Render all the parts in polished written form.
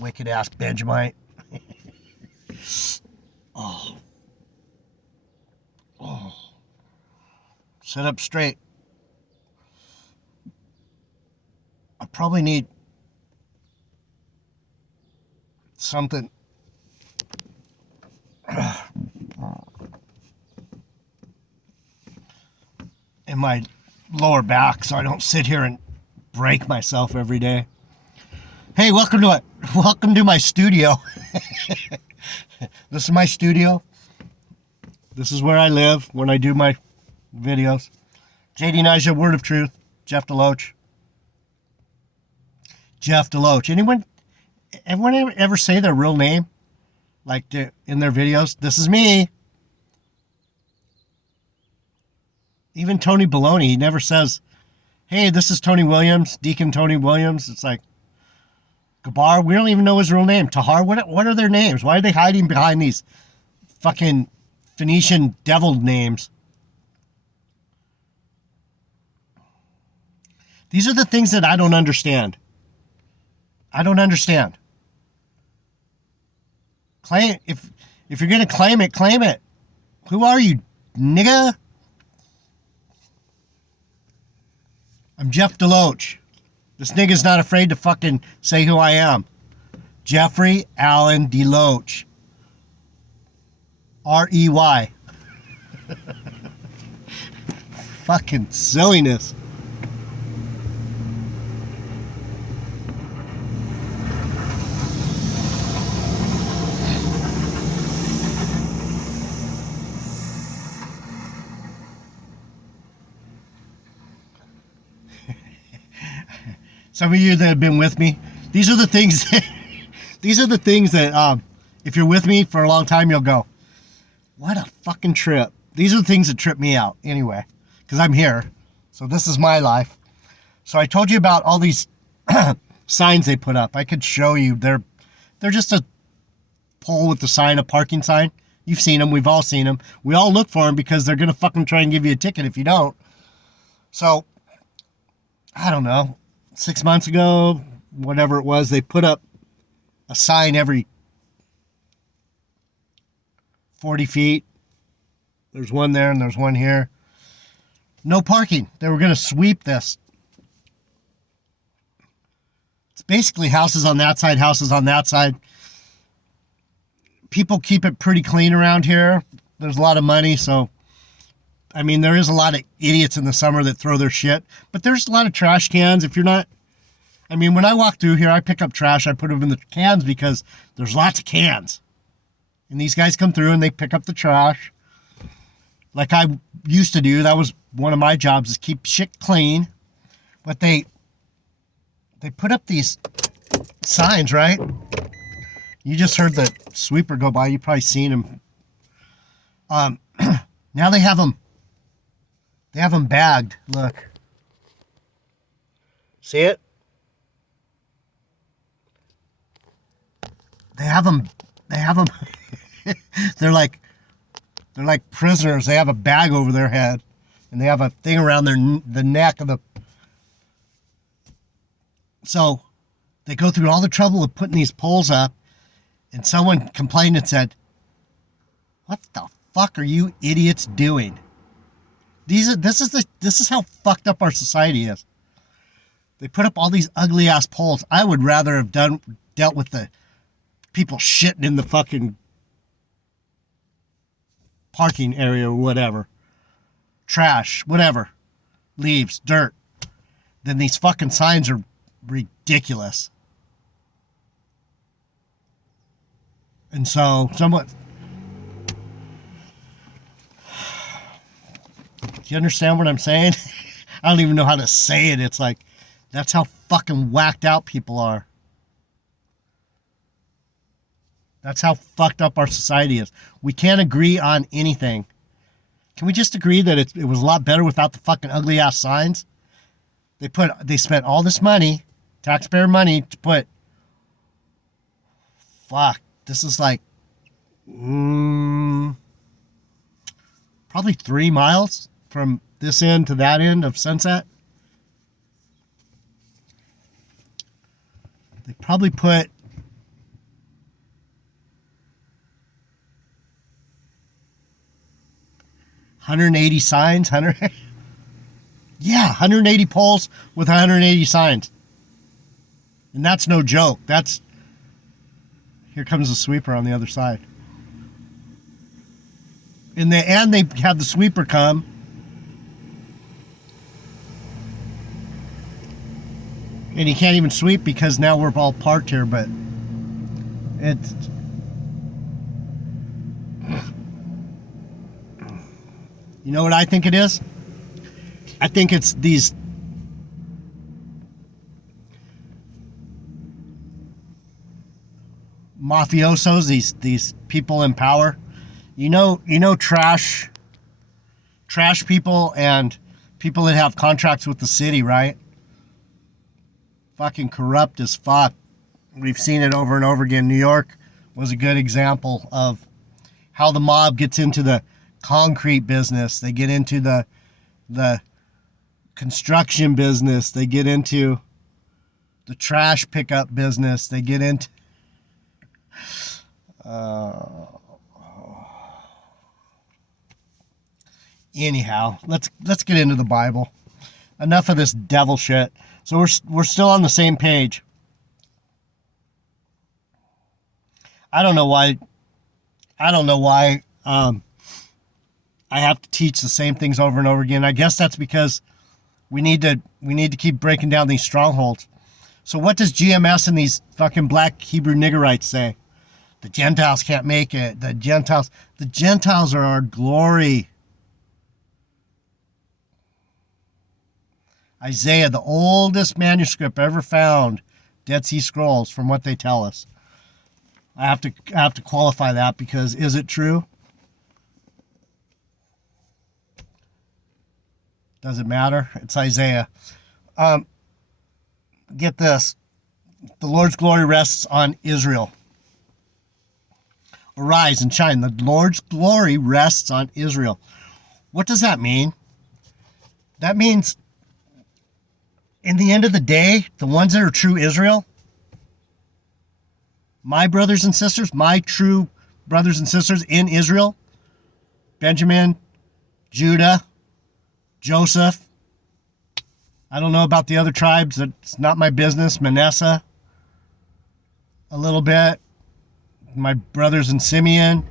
Wicked ass Benjamite. Oh. Oh. Sit up straight. I probably need something in my lower back so I don't sit here and break myself every day. Hey, welcome to my studio. This is my studio. This is where I live when I do my videos. JD Naja, Word of Truth, Jeff Deloach. Jeff Deloach. Anyone ever say their real name? Like in their videos? This is me. Even Tony Baloney, he never says, hey, this is Tony Williams, Deacon Tony Williams. It's like, Gabar, we don't even know his real name. Tahar, what are their names? Why are they hiding behind these fucking Phoenician devil names? These are the things that I don't understand. I don't understand. Claim if you're gonna claim it, claim it. Who are you, nigga? I'm Jeff Deloach. This nigga's not afraid to fucking say who I am. Jeffrey Allen Deloach. R-E-Y. Fucking silliness. Some of you that have been with me, these are the things that if you're with me for a long time, you'll go, what a fucking trip. These are the things that trip me out anyway, because I'm here. So this is my life. So I told you about all these signs they put up. I could show you. They're just a pole with the sign, a parking sign. You've seen them. We've all seen them. We all look for them because they're going to fucking try and give you a ticket if you don't. So, I don't know. 6 months ago, whatever it was, they put up a sign every 40 feet. There's one there and there's one here. No parking. They were going to sweep this. It's basically houses on that side, houses on that side. People keep it pretty clean around here. There's a lot of money, so I mean, there is a lot of idiots in the summer that throw their shit, but there's a lot of trash cans. If you're not, I mean, when I walk through here, I pick up trash, I put them in the cans because there's lots of cans. And these guys come through and they pick up the trash. Like I used to do. That was one of my jobs, is keep shit clean. But they put up these signs, right? You just heard the sweeper go by. You probably seen him. Now they have them bagged. Look. See it? They have them. They're like prisoners. They have a bag over their head and they have a thing around the neck of the. So they go through all the trouble of putting these poles up, and someone complained and said, what the fuck are you idiots doing? This is how fucked up our society is. They put up all these ugly ass poles. I would rather have dealt with the people shitting in the fucking parking area or whatever. Trash, whatever. Leaves, dirt. Then these fucking signs are ridiculous. And so, somewhat. Do you understand what I'm saying? I don't even know how to say it. It's like, that's how fucking whacked out people are. That's how fucked up our society is. We can't agree on anything. Can we just agree that it was a lot better without the fucking ugly ass signs? They spent all this money, taxpayer money, to put. Fuck. This is like, probably 3 miles from this end to that end of Sunset. They probably put 180 signs, 100. Yeah, 180 poles with 180 signs. And that's no joke. Here comes the sweeper on the other side. And they have the sweeper come. And he can't even sweep because now we're all parked here, but it's... You know what I think it is? I think it's these mafiosos, these people in power. You know trash people and people that have contracts with the city, right? Fucking corrupt as fuck. We've seen it over and over again. New York was a good example of how the mob gets into the concrete business. They get into the construction business. They get into the trash pickup business. They get into anyhow, let's get into the Bible. Enough of this devil shit. So we're still on the same page. I don't know why I have to teach the same things over and over again. I guess that's because we need to keep breaking down these strongholds. So what does GMS and these fucking black Hebrew niggerites say? The Gentiles can't make it. The Gentiles are our glory. Isaiah, the oldest manuscript ever found, Dead Sea Scrolls, from what they tell us. I have to qualify that because is it true? Does it matter? It's Isaiah. Get this. The Lord's glory rests on Israel. Arise and shine. The Lord's glory rests on Israel. What does that mean? That means in the end of the day, the ones that are true Israel, my brothers and sisters, my true brothers and sisters in Israel, Benjamin, Judah, Joseph, I don't know about the other tribes, that's not my business, Manasseh, a little bit, my brothers in Simeon,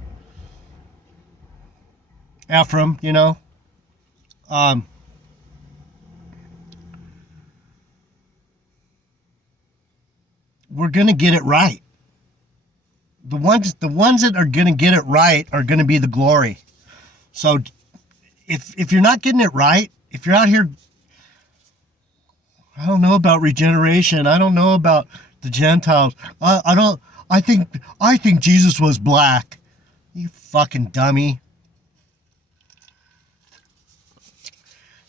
Ephraim, we're going to get it right. The ones that are going to get it right are going to be the glory. So if you're not getting it right, if you're out here, I don't know about regeneration, I don't know about the Gentiles, I think Jesus was black. You fucking dummy.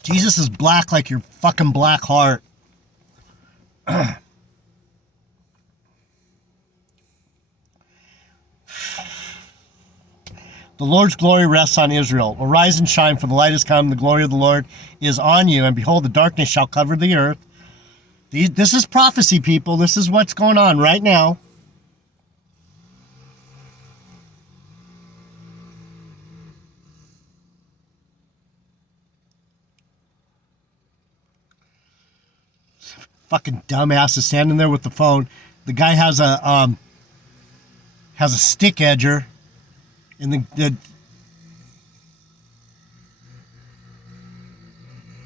Jesus is black like your fucking black heart. The Lord's glory rests on Israel. Arise and shine, for the light has come. The glory of the Lord is on you. And behold, the darkness shall cover the earth. This is prophecy, people. This is what's going on right now. Fucking dumbass is standing there with the phone. The guy has a stick edger. And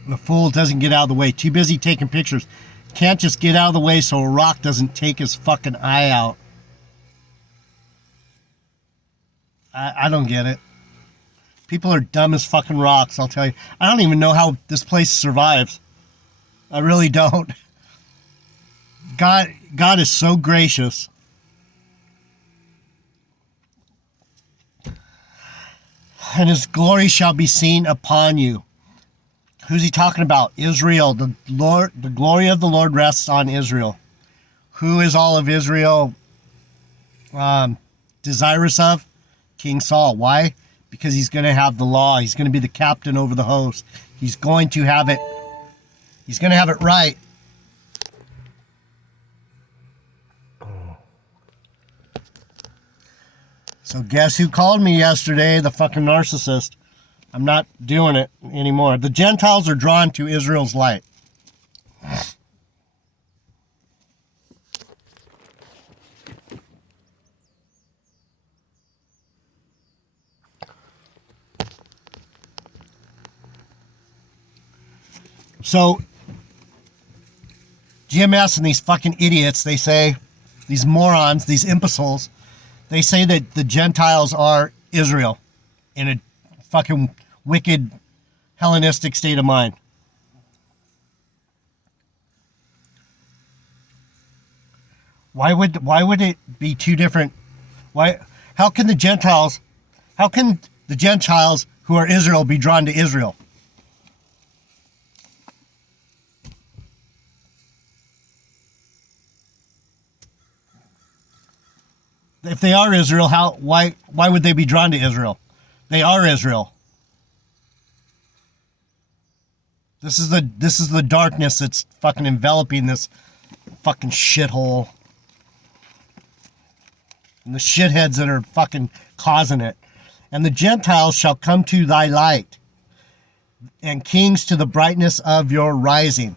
the fool doesn't get out of the way. Too busy taking pictures. Can't just get out of the way so a rock doesn't take his fucking eye out. I don't get it. People are dumb as fucking rocks, I'll tell you. I don't even know how this place survives. I really don't. God is so gracious. And his glory shall be seen upon you. Who's he talking about? Israel. The glory of the Lord rests on Israel. Who is all of Israel desirous of? King Saul. Why? Because he's going to have the law. He's going to be the captain over the host. He's going to have it. He's going to have it right. So guess who called me yesterday? The fucking narcissist. I'm not doing it anymore. The Gentiles are drawn to Israel's light. So GMS and these fucking idiots, they say, these morons, these imbeciles, they say that the Gentiles are Israel in a fucking wicked Hellenistic state of mind. Why would it be two different? How can the Gentiles who are Israel be drawn to Israel? If they are Israel, why would they be drawn to Israel? They are Israel. This is the darkness that's fucking enveloping this fucking shithole. And the shitheads that are fucking causing it. And the Gentiles shall come to thy light, and kings to the brightness of your rising.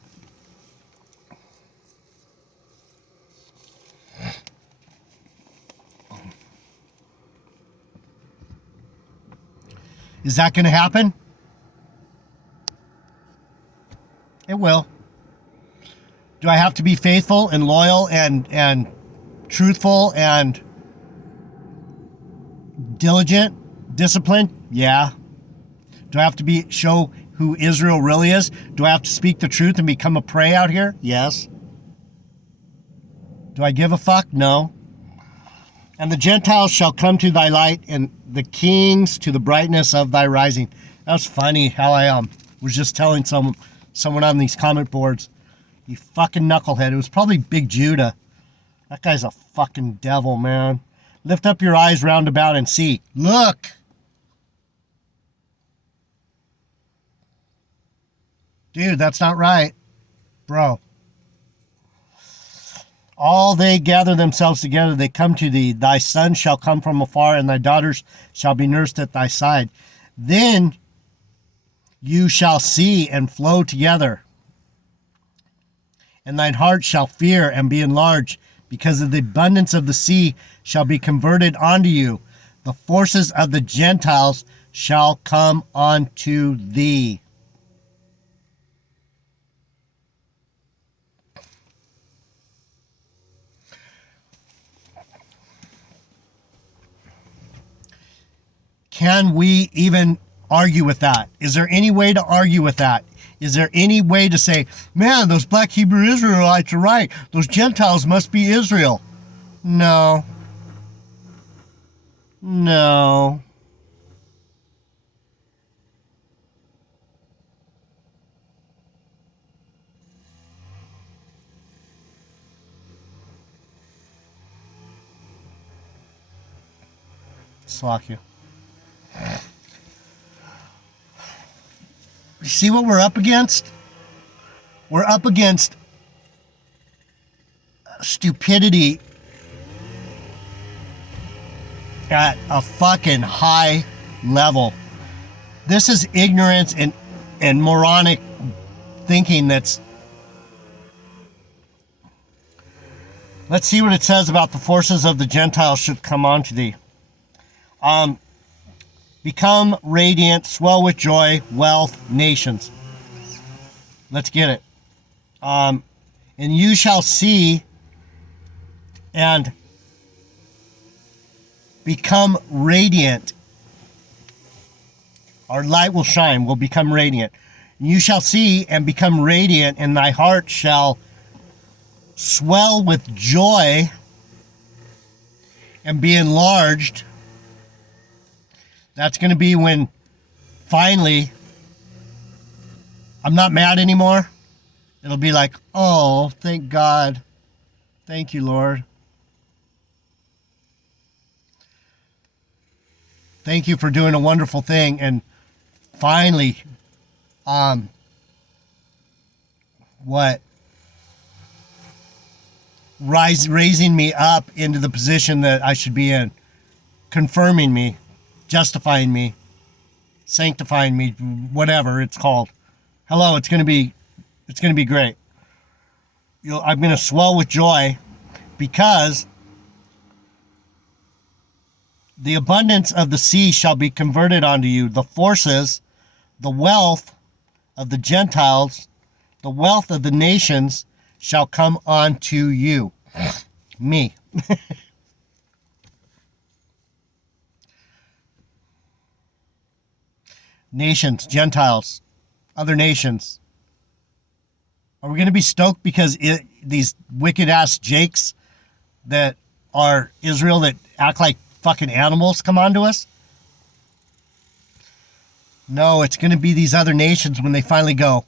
Is that going to happen? It will. Do I have to be faithful and loyal and truthful and diligent, disciplined? Yeah. Do I have to show who Israel really is? Do I have to speak the truth and become a prey out here? Yes. Do I give a fuck? No. And the Gentiles shall come to thy light, and the kings to the brightness of thy rising. That was funny how I was just telling someone on these comment boards, you fucking knucklehead. It was probably Big Judah. That guy's a fucking devil, man. Lift up your eyes round about and see. Look! Dude, that's not right. Bro. All they gather themselves together, they come to thee. Thy sons shall come from afar, and thy daughters shall be nursed at thy side. Then you shall see and flow together. And thine heart shall fear and be enlarged, because of the abundance of the sea shall be converted unto you. The forces of the Gentiles shall come unto thee. Can we even argue with that? Is there any way to argue with that? Is there any way to say, man, those black Hebrew Israelites are right. Those Gentiles must be Israel? No. No. Slack you. You see what we're up against? We're up against stupidity at a fucking high level. This is ignorance and moronic thinking that's... Let's see what it says about the forces of the Gentiles should come unto thee. Become radiant, swell with joy, wealth, nations. Let's get it. And you shall see and become radiant. Our light will shine, will become radiant. And you shall see and become radiant, and thy heart shall swell with joy and be enlarged. That's going to be when finally I'm not mad anymore. It'll be like, oh, thank God. Thank you, Lord. Thank you for doing a wonderful thing. And finally, raising me up into the position that I should be in. confirming me, justifying me, sanctifying me, whatever it's called. Hello, it's going to be great. I'm going to swell with joy because the abundance of the sea shall be converted unto you. The forces, the wealth of the Gentiles, the wealth of the nations shall come unto you. Me. Nations, Gentiles, other nations. Are we going to be stoked because these wicked ass jakes that are Israel that act like fucking animals come onto us? No, it's going to be these other nations when they finally go.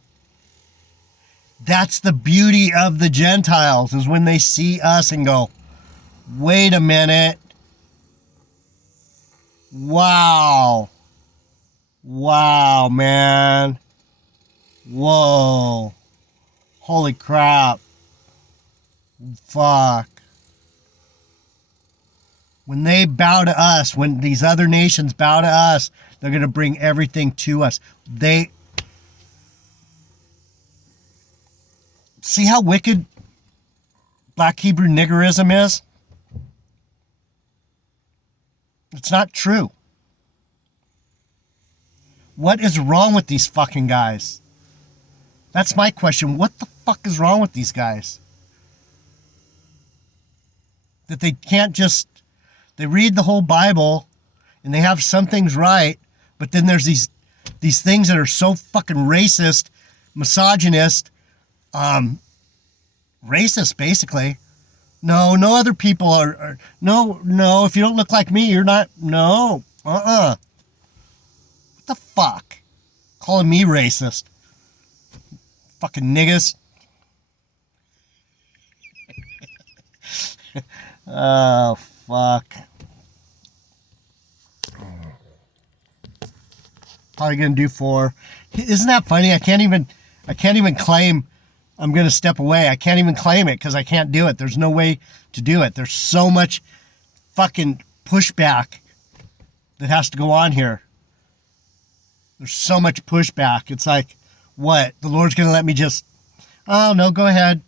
That's the beauty of the Gentiles, is when they see us and go, wait a minute. Wow. Wow, man. Whoa. Holy crap. Fuck. When they bow to us, when these other nations bow to us, they're going to bring everything to us. They see how wicked Black Hebrew niggerism is? It's not true. What is wrong with these fucking guys? That's my question. What the fuck is wrong with these guys? That they can't just, they read the whole Bible and they have some things right, but then there's these things that are so fucking racist, misogynist, racist basically. No other people are no, if you don't look like me, you're not, no, What the fuck? Calling me racist. Fucking niggas. Oh, fuck. Probably gonna do 4. Isn't that funny? I can't even claim I'm gonna step away. I can't even claim it because I can't do it. There's no way to do it. There's so much fucking pushback that has to go on here. There's so much pushback. It's like, what? The Lord's gonna let me just, oh no, go ahead.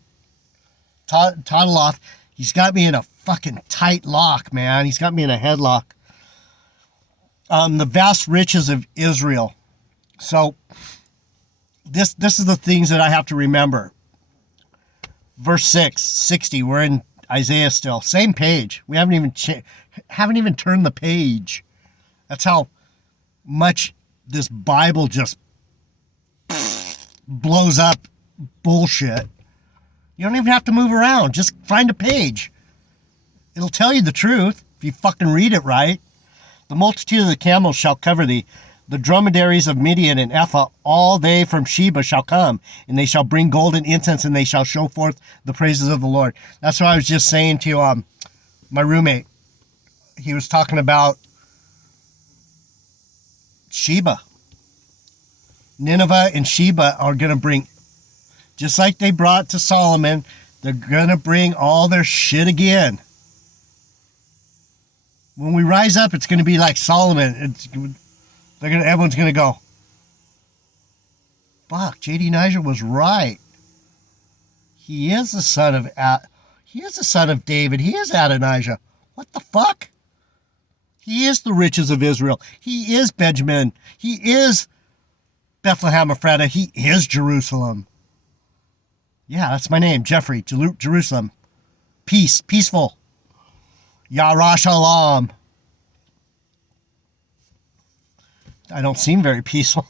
Toddle off. He's got me in a fucking tight lock, man. He's got me in a headlock. The vast riches of Israel. So this is the things that I have to remember. Verse 60. We're in Isaiah still. Same page. We haven't even turned the page. That's how much this Bible just blows up bullshit. You don't even have to move around. Just find a page. It'll tell you the truth if you fucking read it right. The multitude of the camels shall cover thee. The dromedaries of Midian and Ephah, all they from Sheba shall come, and they shall bring gold and incense, and they shall show forth the praises of the Lord. That's what I was just saying to my roommate. He was talking about Sheba. Nineveh and Sheba are going to bring, just like they brought to Solomon, they're going to bring all their shit again. When we rise up, it's going to be like Solomon. Everyone's going to go, fuck, J.D. Niger was right. He is the son of David. He is Adonijah. What the fuck? He is the riches of Israel. He is Benjamin. He is Bethlehem Ephratah. He is Jerusalem. Yeah, that's my name, Jeffrey, Jerusalem. Peace, peaceful. Yara Shalom. I don't seem very peaceful.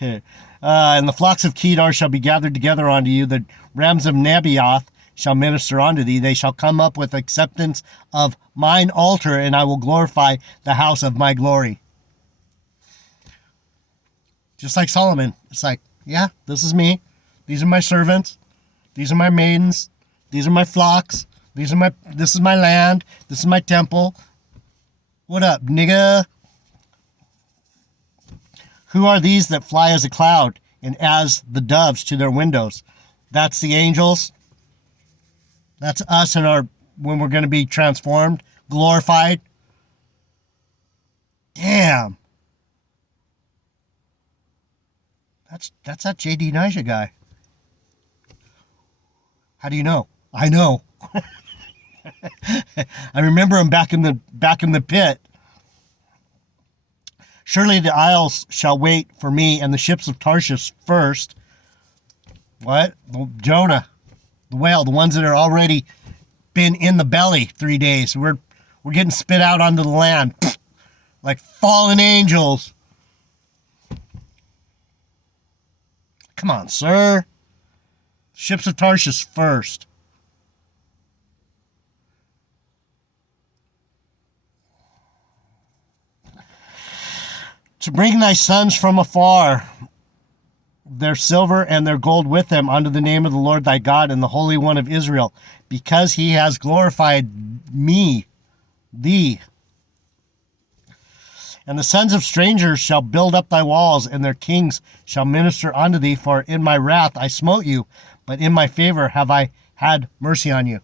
And the flocks of Kedar shall be gathered together unto you. The rams of Nebaioth shall minister unto thee. They shall come up with acceptance of mine altar, and I will glorify the house of my glory. Just like Solomon. It's like, yeah, this is me. These are my servants. These are my maidens. These are my flocks. This is my land. This is my temple. What up, nigga? Who are these that fly as a cloud and as the doves to their windows? That's the angels. That's us when we're going to be transformed, glorified. Damn. That's that JD Nija guy. How do you know? I know. I remember him back in the pit. Surely the isles shall wait for me, and the ships of Tarshish first. What? Jonah, the whale, the ones that are already been in the belly 3 days. We're getting spit out onto the land like fallen angels. Come on, sir. Ships of Tarshish first. To bring thy sons from afar, their silver and their gold with them, unto the name of the Lord thy God and the Holy One of Israel, because he has glorified me, thee. And the sons of strangers shall build up thy walls, and their kings shall minister unto thee, for in my wrath I smote you, but in my favor have I had mercy on you.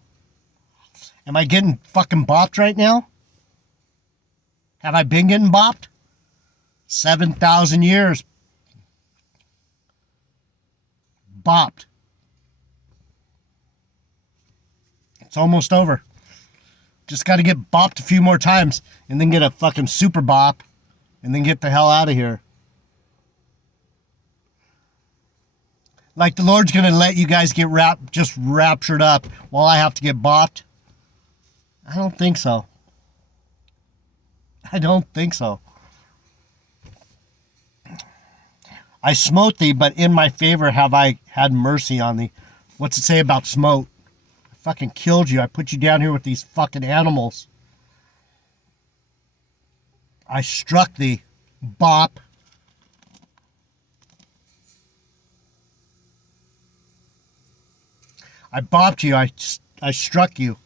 Am I getting fucking bopped right now? Have I been getting bopped? 7,000 years. Bopped. It's almost over. Just got to get bopped a few more times and then get a fucking super bop and then get the hell out of here. Like the Lord's going to let you guys get just raptured up while I have to get bopped? I don't think so. I don't think so. I smote thee, but in my favor have I had mercy on thee. What's it say about smote? I fucking killed you. I put you down here with these fucking animals. I struck thee. Bop. I bopped you. I struck you.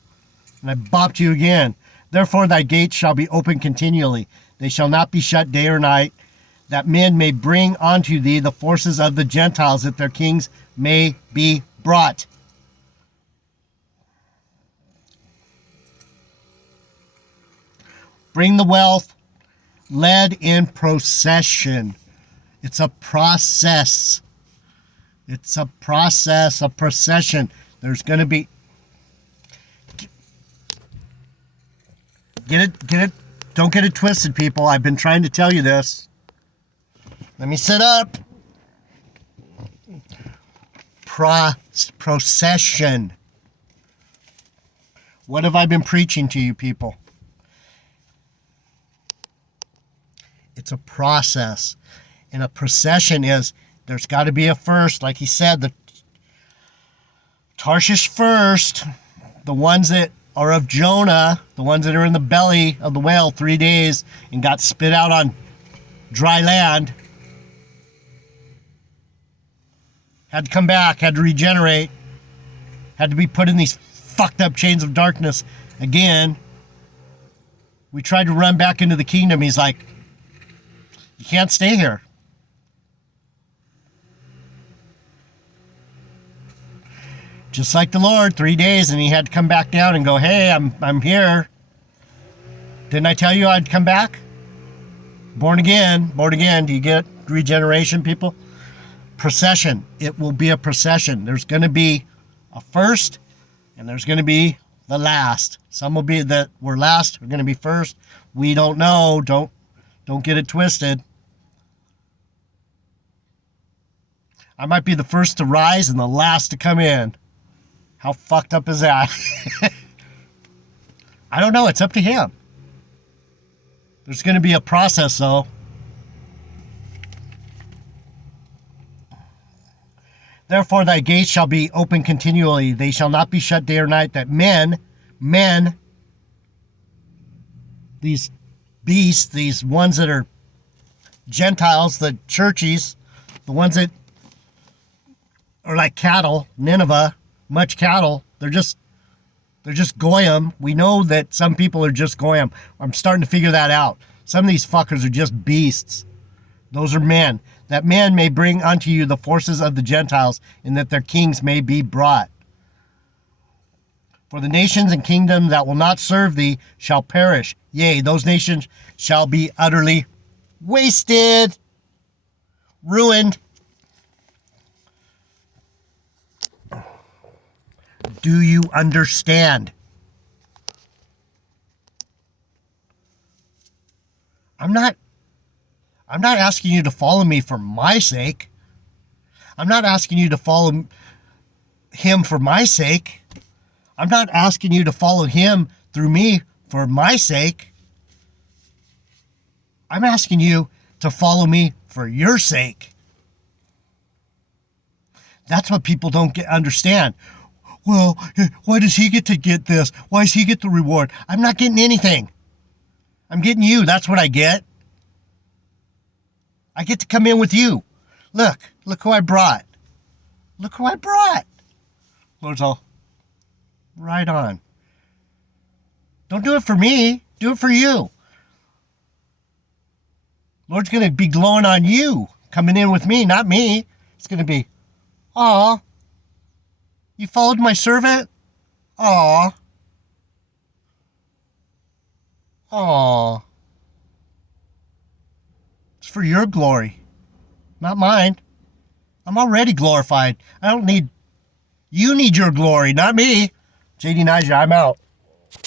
And I bopped you again. Therefore thy gates shall be open continually. They shall not be shut day or night, that men may bring unto thee the forces of the Gentiles, that their kings may be brought. Bring the wealth, led in procession. It's a process. It's a process, a procession. There's going to be... Get it? Don't get it twisted, people. I've been trying to tell you this. Let me sit up. Procession. What have I been preaching to you people? It's a process. And a procession is, there's got to be a first. Like he said, the Tarshish first, the ones that are of Jonah, the ones that are in the belly of the whale 3 days and got spit out on dry land, had to come back, had to regenerate, had to be put in these fucked up chains of darkness again. We tried to run back into the kingdom. He's like, you can't stay here. Just like the Lord, 3 days, and he had to come back down and go, hey, I'm here. Didn't I tell you I'd come back? Born again. Do you get regeneration, people? Procession. It will be a procession. There's going to be a first, and there's going to be the last. Some will be that we're last, we're going to be first. We don't know. Don't get it twisted. I might be the first to rise and the last to come in. How fucked up is that? I don't know. It's up to him. There's going to be a process, though. Therefore thy gates shall be open continually. They shall not be shut day or night, that men, these beasts, these ones that are Gentiles, the churchies, the ones that are like cattle, Nineveh, much cattle, they're just goyim. We know that some people are just goyim. I'm starting to figure that out. Some of these fuckers are just beasts. Those are men. That men may bring unto you the forces of the Gentiles, and that their kings may be brought. For the nations and kingdoms that will not serve thee shall perish. Yea, those nations shall be utterly wasted, ruined. Do you understand? I'm not asking you to follow me for my sake. I'm not asking you to follow him for my sake. I'm not asking you to follow him through me for my sake. I'm asking you to follow me for your sake. That's what people don't understand. Well, why does he get to get this? Why does he get the reward? I'm not getting anything. I'm getting you. That's what I get. I get to come in with you. Look who I brought. Look who I brought. Lord's all, right on. Don't do it for me. Do it for you. Lord's going to be glowing on you, coming in with me, not me. It's going to be, aw, you followed my servant? Aw. Aw. It's for your glory, not mine. I'm already glorified. I don't need, you need your glory, not me. JD Nija, I'm out.